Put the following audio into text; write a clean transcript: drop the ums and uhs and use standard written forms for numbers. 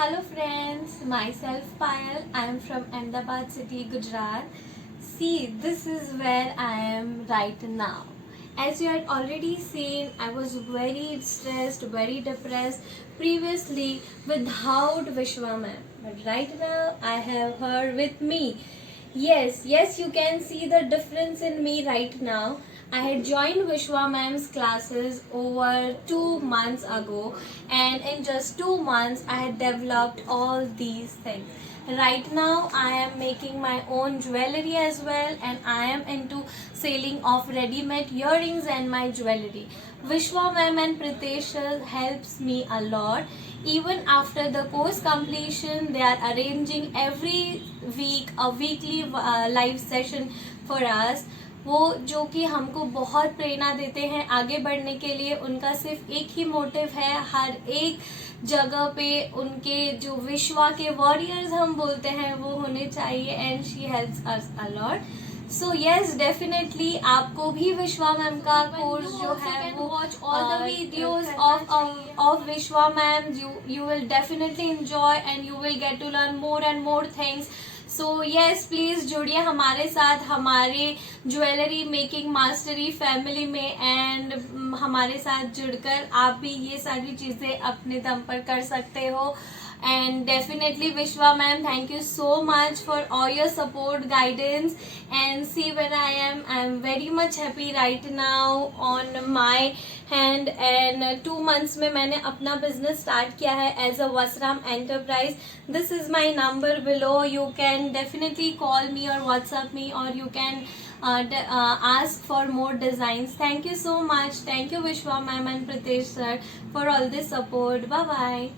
Hello friends, myself Payal. I am from Ahmedabad city, Gujarat. See, this is where I am right now. As you had already seen, I was very stressed, very depressed previously without Vishwa ma'am. But right now I have her with me. Yes, you can see the difference in me right now. I had joined Vishwa ma'am's classes over 2 months ago, and in just 2 months, I had developed all these things. Right now, I am making my own jewellery as well, and I am into selling of ready-made earrings and my jewellery. Vishwa ma'am and Pritesh sir helps me a lot. Even after the course completion, they are arranging every week a weekly live session for us. वो जो कि हमको बहुत प्रेरणा देते हैं आगे बढ़ने के लिए. उनका सिर्फ एक ही मोटिव है, हर एक जगह पे उनके जो विश्वा के वॉरियर्स हम बोलते हैं वो होने चाहिए, and she helps us a lot. So yes, definitely आपको भी विश्वा मैम का कोर्स जो है वो watch all the videos of Vishwa ma'am. You will definitely enjoy and you will get to learn more and more things. So yes, please जुड़िए हमारे साथ, हमारे ज्वेलरी मेकिंग मास्टरी फैमिली में, एंड हमारे साथ जुड़कर आप भी ये सारी चीज़ें अपने दम पर कर सकते हो. And definitely Vishwa ma'am, thank you so much for all your support, guidance, and see where I am very much happy right now on my hand. And 2 months में मैंने अपना business start किया है as a Vasram Enterprise. This is my number below. You can definitely call me or WhatsApp me, or you can ask for more designs. Thank you so much. Thank you Vishwa ma'am and Pritesh sir for all this support. Bye bye.